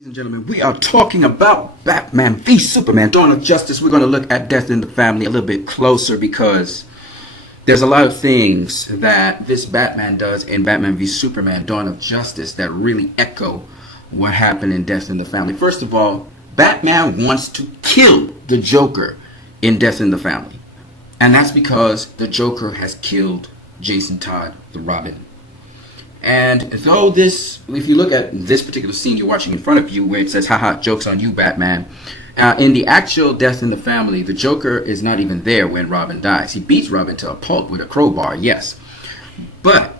Ladies and gentlemen, we are talking about Batman v Superman, Dawn of Justice. We're going to look at Death in the Family a little bit closer because there's a lot of things that this Batman does in Batman v Superman, Dawn of Justice that really echo what happened in Death in the Family. First of all, Batman wants to kill the Joker in Death in the Family. And that's because the Joker has killed Jason Todd, the Robin. And though this, if you look at this particular scene you're watching in front of you where it says, haha, joke's on you, Batman. In the actual Death in the Family, the Joker is not even there when Robin dies. He beats Robin to a pulp with a crowbar, yes. But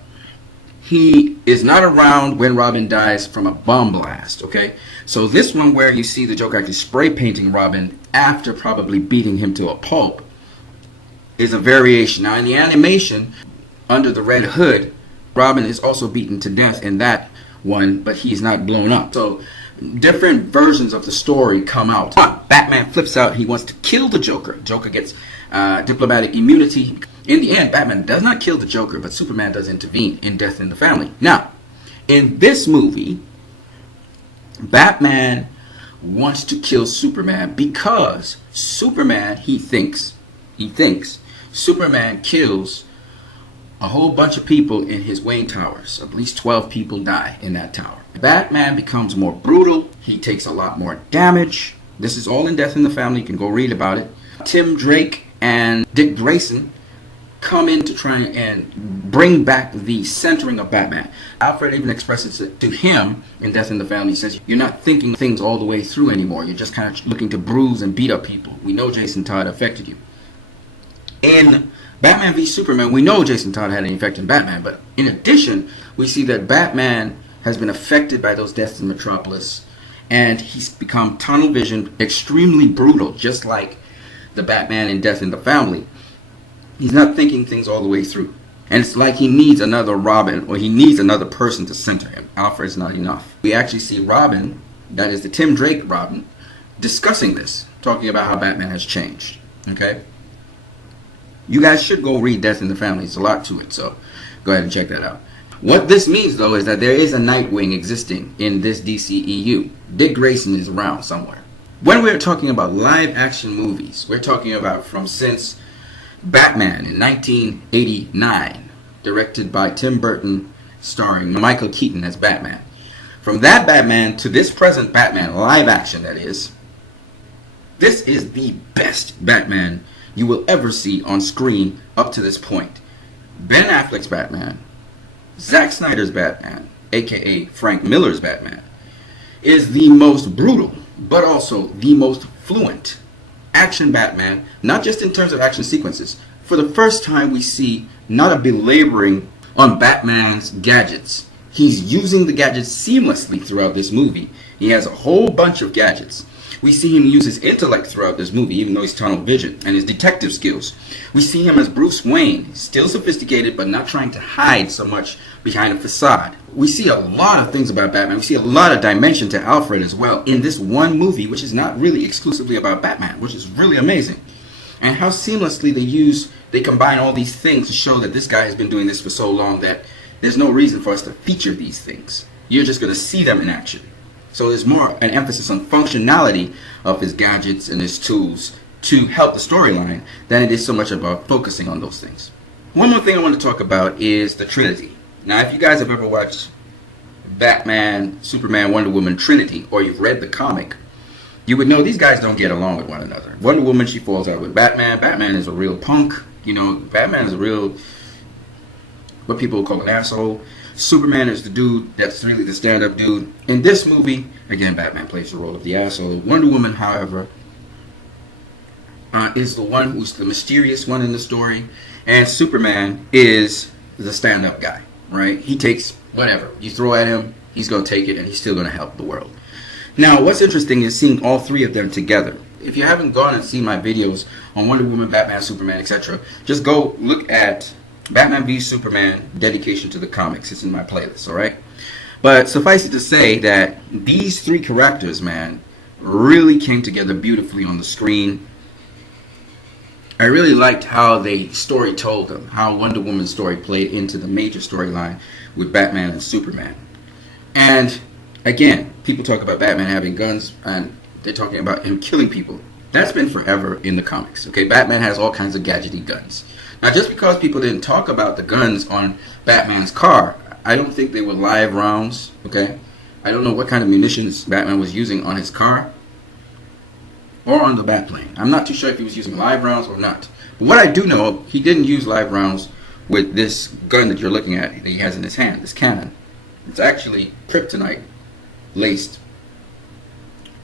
he is not around when Robin dies from a bomb blast, okay? So this one where you see the Joker actually spray painting Robin after probably beating him to a pulp is a variation. Now in the animation, under the Red Hood, Robin is also beaten to death in that one, but he's not blown up. So different versions of the story come out. Batman flips out. He wants to kill the Joker. Joker gets diplomatic immunity. In the end, Batman does not kill the Joker, but Superman does intervene in Death in the Family. Now, in this movie, Batman wants to kill Superman because Superman, he thinks Superman kills a whole bunch of people in his Wayne Towers. At least 12 people die in that tower. Batman becomes more brutal. He takes a lot more damage. This is all in Death in the Family. You can go read about it. Tim Drake and Dick Grayson come in to try and bring back the centering of Batman. Alfred even expresses it to him in Death in the Family. He says, you're not thinking things all the way through anymore. You're just kind of looking to bruise and beat up people. We know Jason Todd affected you. In Batman v Superman, we know Jason Todd had an effect in Batman, but in addition, we see that Batman has been affected by those deaths in Metropolis, and he's become tunnel vision, extremely brutal, just like the Batman in Death in the Family. He's not thinking things all the way through. And it's like he needs another Robin, or he needs another person to center him. Alfred's not enough. We actually see Robin, that is the Tim Drake Robin, discussing this, talking about how Batman has changed. Okay? You guys should go read Death in the Family. It's a lot to it, so go ahead and check that out. What this means, though, is that there is a Nightwing existing in this DCEU. Dick Grayson is around somewhere. When we're talking about live-action movies, we're talking about since Batman in 1989, directed by Tim Burton, starring Michael Keaton as Batman. From that Batman to this present Batman, live-action that is, this is the best Batman you will ever see on screen up to this point. Ben Affleck's Batman, Zack Snyder's Batman, aka Frank Miller's Batman, is the most brutal, but also the most fluent action Batman, not just in terms of action sequences. For the first time, we see not a belaboring on Batman's gadgets. He's using the gadgets seamlessly throughout this movie. He has a whole bunch of gadgets. We see him use his intellect throughout this movie, even though he's tunnel vision, and his detective skills. We see him as Bruce Wayne, still sophisticated, but not trying to hide so much behind a facade. We see a lot of things about Batman. We see a lot of dimension to Alfred as well in this one movie, which is not really exclusively about Batman, which is really amazing. And how seamlessly they combine all these things to show that this guy has been doing this for so long that there's no reason for us to feature these things. You're just going to see them in action. So there's more an emphasis on functionality of his gadgets and his tools to help the storyline than it is so much about focusing on those things. One more thing I want to talk about is the Trinity. Now, if you guys have ever watched Batman, Superman, Wonder Woman, Trinity, or you've read the comic, you would know these guys don't get along with one another. Wonder Woman, she falls out with Batman. Batman is a real punk. You know, Batman is a real, what people call an asshole. Superman is the dude that's really the stand-up dude. In this movie, again, Batman plays the role of the asshole. Wonder Woman, however, is the one who's the mysterious one in the story. And Superman is the stand-up guy, right? He takes whatever you throw at him, he's going to take it, and he's still going to help the world. Now, what's interesting is seeing all three of them together. If you haven't gone and seen my videos on Wonder Woman, Batman, Superman, etc., just go look at Batman v Superman, dedication to the comics. It's in my playlist, alright? But suffice it to say that these three characters, man, really came together beautifully on the screen. I really liked how they story told them, how Wonder Woman's story played into the major storyline with Batman and Superman. And again, people talk about Batman having guns, and they're talking about him killing people. That's been forever in the comics. Okay, Batman has all kinds of gadgety guns. Now, just because people didn't talk about the guns on Batman's car, I don't think they were live rounds. Okay, I don't know what kind of munitions Batman was using on his car or on the Batplane. I'm not too sure if he was using live rounds or not. But what I do know, he didn't use live rounds with this gun that you're looking at that he has in his hand, this cannon. It's actually kryptonite laced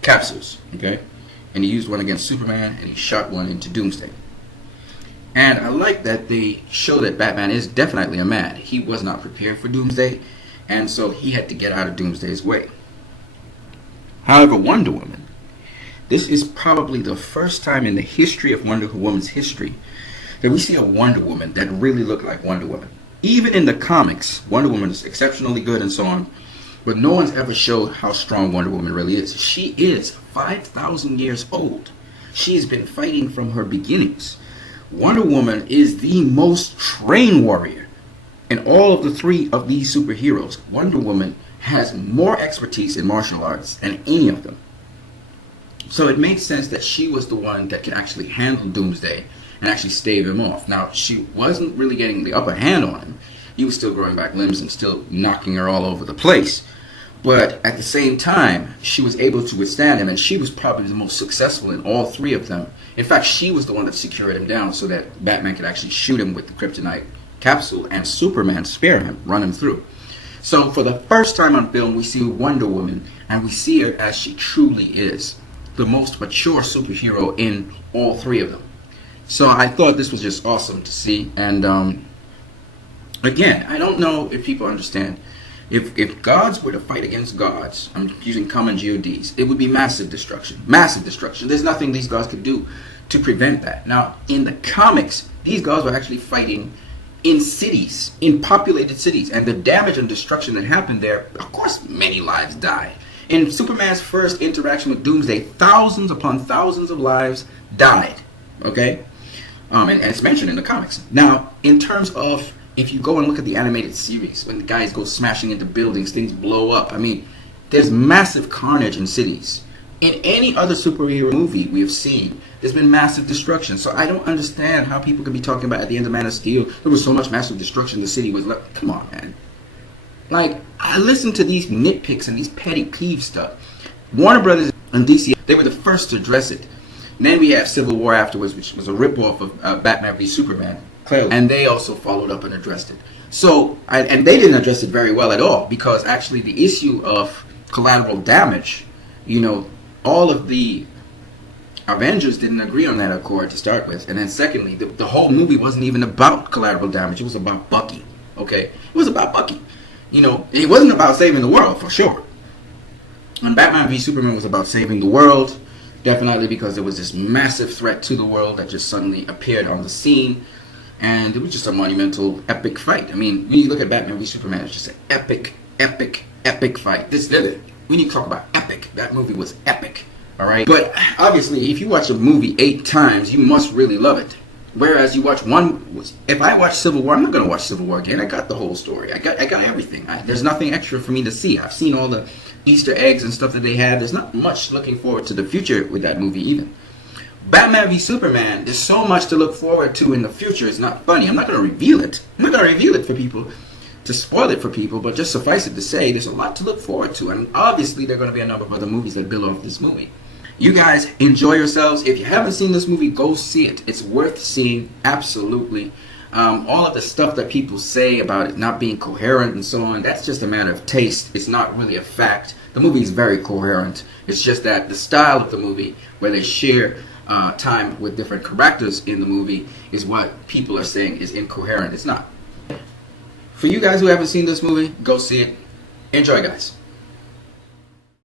capsules, okay? And he used one against Superman, and he shot one into Doomsday. And I like that they show that Batman is definitely a man. He was not prepared for Doomsday, and so he had to get out of Doomsday's way. However, Wonder Woman, this is probably the first time in the history of Wonder Woman's history that we see a Wonder Woman that really looked like Wonder Woman. Even in the comics, Wonder Woman is exceptionally good and so on, but no one's ever showed how strong Wonder Woman really is. She is 5,000 years old. She's been fighting from her beginnings. Wonder Woman is the most trained warrior in all of the three of these superheroes. Wonder Woman has more expertise in martial arts than any of them. So it makes sense that she was the one that could actually handle Doomsday and actually stave him off. Now, she wasn't really getting the upper hand on him. He was still growing back limbs and still knocking her all over the place. But at the same time, she was able to withstand him, and she was probably the most successful in all three of them. In fact, she was the one that secured him down so that Batman could actually shoot him with the kryptonite capsule and Superman spare him, run him through. So for the first time on film, we see Wonder Woman, and we see her as she truly is, the most mature superhero in all three of them. So I thought this was just awesome to see. And again, I don't know if people understand. If gods were to fight against gods, I'm using common GODs, it would be massive destruction. Massive destruction. There's nothing these gods could do to prevent that. Now, in the comics, these gods were actually fighting in cities, in populated cities. And the damage and destruction that happened there, of course, many lives died. In Superman's first interaction with Doomsday, thousands upon thousands of lives died. Okay? And it's mentioned in the comics. Now, in terms of, if you go and look at the animated series, when the guys go smashing into buildings, things blow up. I mean, there's massive carnage in cities. In any other superhero movie we have seen, there's been massive destruction. So I don't understand how people could be talking about at the end of Man of Steel, there was so much massive destruction, the city was like, come on, man. Like, I listen to these nitpicks and these petty peeve stuff. Warner Brothers and DC, they were the first to address it. And then we have Civil War afterwards, which was a ripoff of Batman v Superman, clearly. And they also followed up and addressed it. So, and they didn't address it very well at all, because actually the issue of collateral damage, you know, all of the Avengers didn't agree on that accord to start with. And then secondly, the whole movie wasn't even about collateral damage. It was about Bucky, okay? It was about Bucky. You know, it wasn't about saving the world, for sure. And Batman v Superman was about saving the world, definitely, because there was this massive threat to the world that just suddenly appeared on the scene. And it was just a monumental, epic fight. I mean, when you look at Batman v Superman, it's just an epic, epic, epic fight. When you talk about epic, that movie was epic, all right? But obviously, if you watch a movie 8 times, you must really love it. Whereas you watch if I watch Civil War, I'm not going to watch Civil War again. I got the whole story. I got everything. There's nothing extra for me to see. I've seen all the Easter eggs and stuff that they have. There's not much looking forward to the future with that movie even. Batman v Superman, there's so much to look forward to in the future. It's not funny. I'm not going to reveal it. I'm not going to reveal it for people, to spoil it for people, but just suffice it to say, there's a lot to look forward to. And obviously, there are going to be a number of other movies that build off this movie. You guys enjoy yourselves. If you haven't seen this movie, go see it. It's worth seeing, absolutely. All of the stuff that people say about it not being coherent and so on, that's just a matter of taste. It's not really a fact. The movie is very coherent. It's just that the style of the movie, where they share time with different characters in the movie, is what people are saying is incoherent. It's not. For you guys who haven't seen this movie, go see it. Enjoy, guys.